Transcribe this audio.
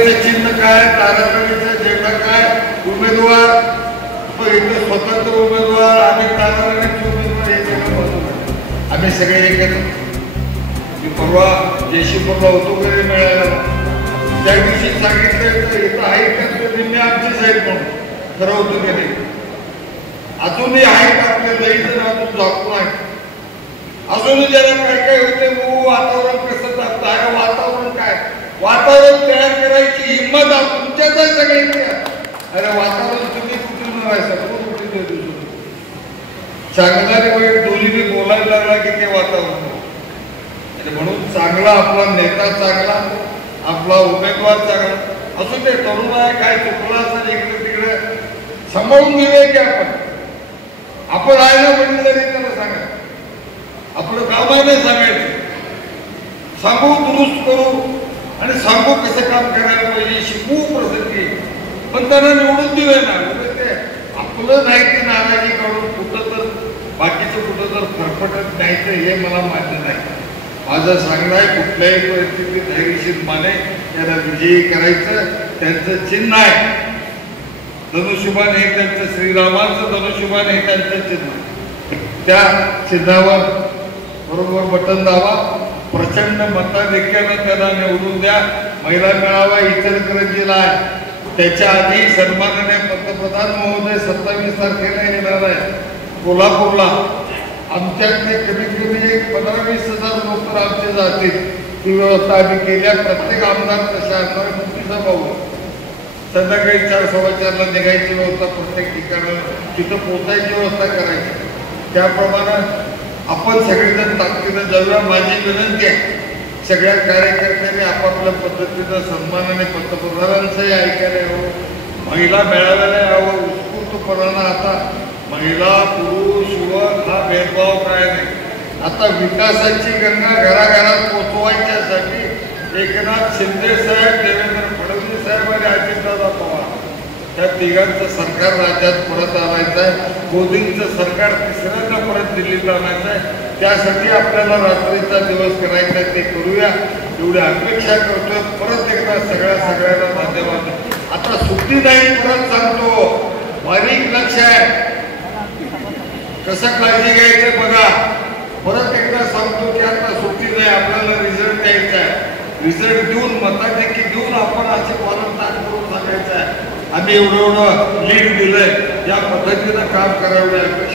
आघाडीचं चिन्ह काय, ताराराणीचा झेंडा काय, उमेदवार इथं स्वतंत्र उमेदवार, आम्ही ताराराणीचे उमेदवार, हे सगळं बाजूला आम्ही सगळे एकत्र. मी परवा जयशिपूरला होतो घरी मिळायला, त्या दिवशी सांगितलं इथं आहेत निम्मे आमचीच आहेत म्हणून. खरं होतं की नाही? अजूनही आहेत आपल्या लई जण अजून झाकून आहेत. अजूनही ज्याला काय काय होते, वातावरण कसं आहे, वातावरण काय, वातावरण तयार करायची हिंमत तुमच्याच आहे सगळ्यांची. अरे वातावरण तुम्ही कुठून राहायचं, कुठे दिवस चांगला वाईट दोन्ही बोलायला लागला की ते वातावरण. म्हणून चांगला आपला नेता चांगला, आपला उमेदवार चांगला असू ते. तरुण आहे काय चुकला असेल इकडे तिकडे सांभाळून घेऊया की आपण राहायला पडलं तरी त्याला सांगा. आपलं काम आहे नाही सांगायचं, सांगू दुरुस्त करू आणि सांगू कसं काम करायला पाहिजे, शिकवू प्रसंगी. पण त्यांना निवडून देऊया ना. ते आपलं नाही ते नाराजी काढून कुठं तर बाकीचं कुठं तर फरफटत नाही तर हे मला मान्य नाही. माझं सांगणं आहे कुठल्याही परिस्थितीत धैर्यशील माने त्याला विजयी करायचं. त्यांचं चिन्ह आहे धनुष्यबाण, हे त्यांचं श्रीरामाचं धनुष्यबाण हे त्यांचं चिन्ह. त्या चिन्हावर बरोबर बटन दाबा, प्रचंड मताधिक्यानं त्याला निवडून द्या. महिला मेळावा इचलकरंजीला आहे, त्याच्या आधी सन्माननीय पंतप्रधान महोदय 27 तारखेला येणार आहे कोल्हापूरला. आमच्यातले कमीत कमी 15-20 हजार लोक आमचे जातील. ती व्यवस्था आम्ही केल्या. प्रत्येक आमदार तशा असणार. मोठीचा भाऊ संध्याकाळी 4-4:15ला निघायची व्यवस्था, प्रत्येक ठिकाणी तिथं पोचायची व्यवस्था करायची. त्याप्रमाणे आपण सगळेजण ताकदीनं जाऊया. माझी विनंती आहे सगळ्या कार्यकर्त्यांनी आपापल्या पद्धतीनं सन्मानाने पंतप्रधानांचंही ऐकायला यावं, महिला मेळाव्याला यावं उत्स्फूर्तपणानं. आता महिला पुरुष युवक हा भेदभाव काय नाही. आता विकासाची गंगा घराघरात पोचवायच्यासाठी एकनाथ शिंदे साहेब, देवेंद्र फडणवीस साहेब आणि अजितदादा पवार या तिघांचं सरकार राज्यात परत आणायचं आहे. मोदींचं सरकार तिसऱ्यांदा परत दिल्लीत आणायचं आहे. त्यासाठी आपल्याला रात्रीचा दिवस करायचा आहे, ते करूया एवढी अपेक्षा करतोय. परत एकदा सगळ्यांना धन्यवाद. आता सुट्टी नाही, परत सांगतो, बारीक लक्ष आहे, कसं काळजी घ्यायचं बघा. परत एकदा सांगतो की आता सुट्टी नाही, आपल्याला रिझल्ट द्यायचा आहे. रिझल्ट देऊन मताधिक्य घेऊन आपण असे पालन करून सांगायचं आहे आम्ही एवढं लीड दिलंय, या पद्धतीनं काम करावं.